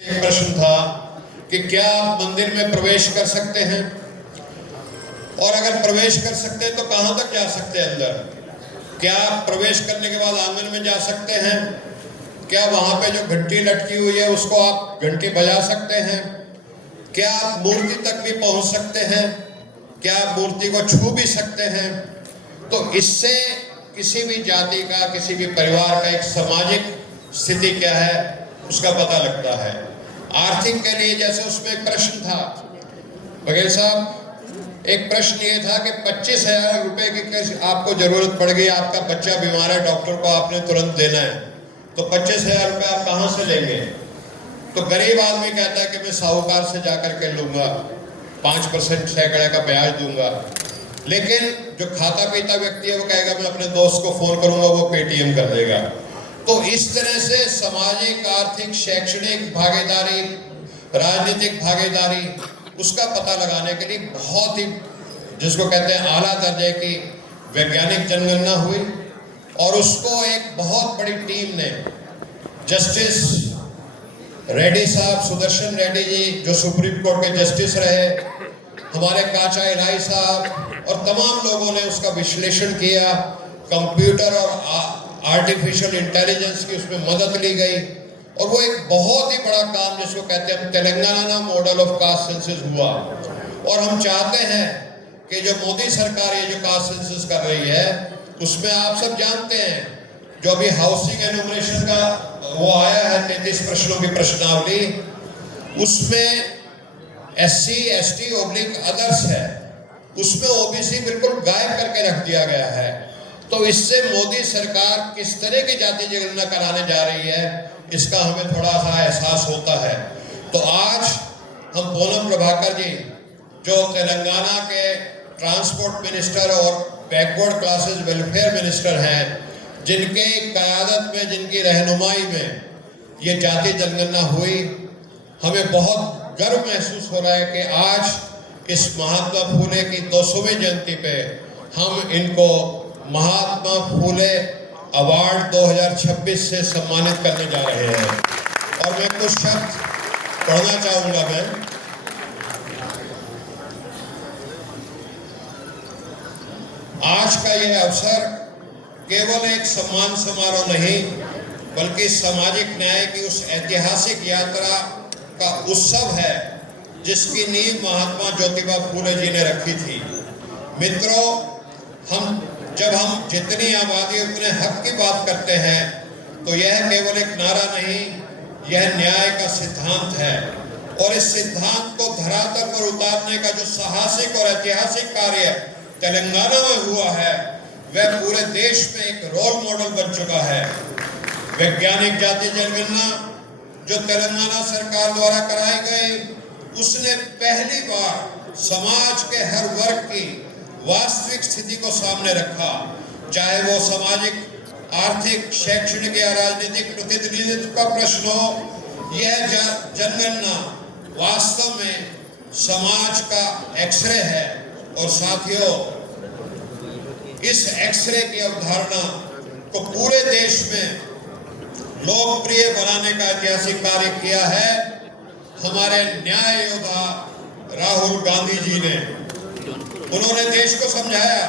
एक प्रश्न था कि क्या आप मंदिर में प्रवेश कर सकते हैं, और अगर प्रवेश कर सकते हैं तो कहां तक जा सकते हैं अंदर? क्या आप प्रवेश करने के बाद आंगन में जा सकते हैं? क्या वहां पे जो घंटी लटकी हुई है उसको आप घंटी बजा सकते हैं? क्या आप मूर्ति तक भी पहुंच सकते हैं? क्या आप मूर्ति को छू भी सकते हैं? तो इससे किसी भी जाति का, किसी भी परिवार का एक सामाजिक स्थिति क्या है उसका पता लगता है। आर्थिक के लिए जैसे उसमें एक प्रश्न था बघेल साहब, एक प्रश्न ये था कि 25,000 रुपए की आपको जरूरत पड़ गई, आपका बच्चा बीमार है, डॉक्टर को आपने तुरंत देना है, तो 25,000 रुपए आप कहां से लेंगे? तो गरीब आदमी कहता है कि मैं साहूकार से जाकर के लूंगा, 5% सैकड़े का ब्याज दूंगा। लेकिन जो खाता पीता व्यक्ति है वो कहेगा मैं अपने दोस्त को फोन करूंगा, वो पेटीएम कर देगा। तो इस तरह से सामाजिक, आर्थिक, शैक्षणिक भागीदारी, राजनीतिक भागीदारी, उसका पता लगाने के लिए बहुत ही, जिसको कहते हैं आला दर्जे की वैज्ञानिक जनगणना हुई, और उसको एक बहुत बड़ी टीम ने, जस्टिस रेड्डी साहब, सुदर्शन रेड्डी जी जो सुप्रीम कोर्ट के जस्टिस रहे, हमारे काचा इलाई साहब और तमाम लोगों ने उसका विश्लेषण किया। कंप्यूटर और आर्टिफिशियल इंटेलिजेंस की उसमें मदद ली गई, और वो एक बहुत ही बड़ा काम, जिसको कहते हैं Telangana model of caste census हुआ। और हम चाहते हैं कि जो मोदी सरकार ये जो कास्ट सेंसस कर रही है उसमें आप सब जानते हैं जो अभी हाउसिंग एनुमरेशन का वो आया है 33 प्रश्नों की प्रश्नावली, उसमें SC, ST ओब्लिक अदर्स है, उसमें OBC बिल्कुल गायब करके रख दिया गया है। तो इससे मोदी सरकार किस तरह की जाति जनगणना कराने जा रही है इसका हमें थोड़ा सा एहसास होता है। तो आज हम पूनम प्रभाकर जी जो तेलंगाना के ट्रांसपोर्ट मिनिस्टर और बैकवर्ड क्लासेस वेलफेयर मिनिस्टर हैं, जिनके क़यादत में, जिनकी रहनुमाई में ये जाति जनगणना हुई, हमें बहुत गर्व महसूस हो रहा है कि आज इस महात्मा फूले की 200वीं जयंती पे हम इनको महात्मा फूले अवार्ड 2026 से सम्मानित करने जा रहे हैं। और मैं कुछ शब्द पढ़ना चाहूंगा। मैं आज का यह अवसर केवल एक सम्मान समारोह नहीं, बल्कि सामाजिक न्याय की उस ऐतिहासिक यात्रा का उत्सव है जिसकी नींव महात्मा ज्योतिबा फूले जी ने रखी थी। मित्रों, जब हम जितनी आबादी उतने हक की बात करते हैं तो यह केवल एक नारा नहीं, यह न्याय का सिद्धांत है। और इस सिद्धांत को धरातल पर उतारने का जो साहसिक और ऐतिहासिक कार्य तेलंगाना में हुआ है वह पूरे देश में एक रोल मॉडल बन चुका है। वैज्ञानिक जाति जनगणना जो तेलंगाना सरकार द्वारा कराई गई, उसने पहली बार समाज के हर वर्ग की वास्तविक स्थिति को सामने रखा, चाहे वो सामाजिक, आर्थिक, शैक्षणिक या राजनीतिक प्रतिनिधित्व का प्रश्न हो। यह जनगणना वास्तव में समाज का एक्सरे है, और साथियों, इस एक्सरे की अवधारणा को पूरे देश में लोकप्रिय बनाने का ऐतिहासिक कार्य किया है हमारे न्याय योद्धा राहुल गांधी जी ने। उन्होंने देश को समझाया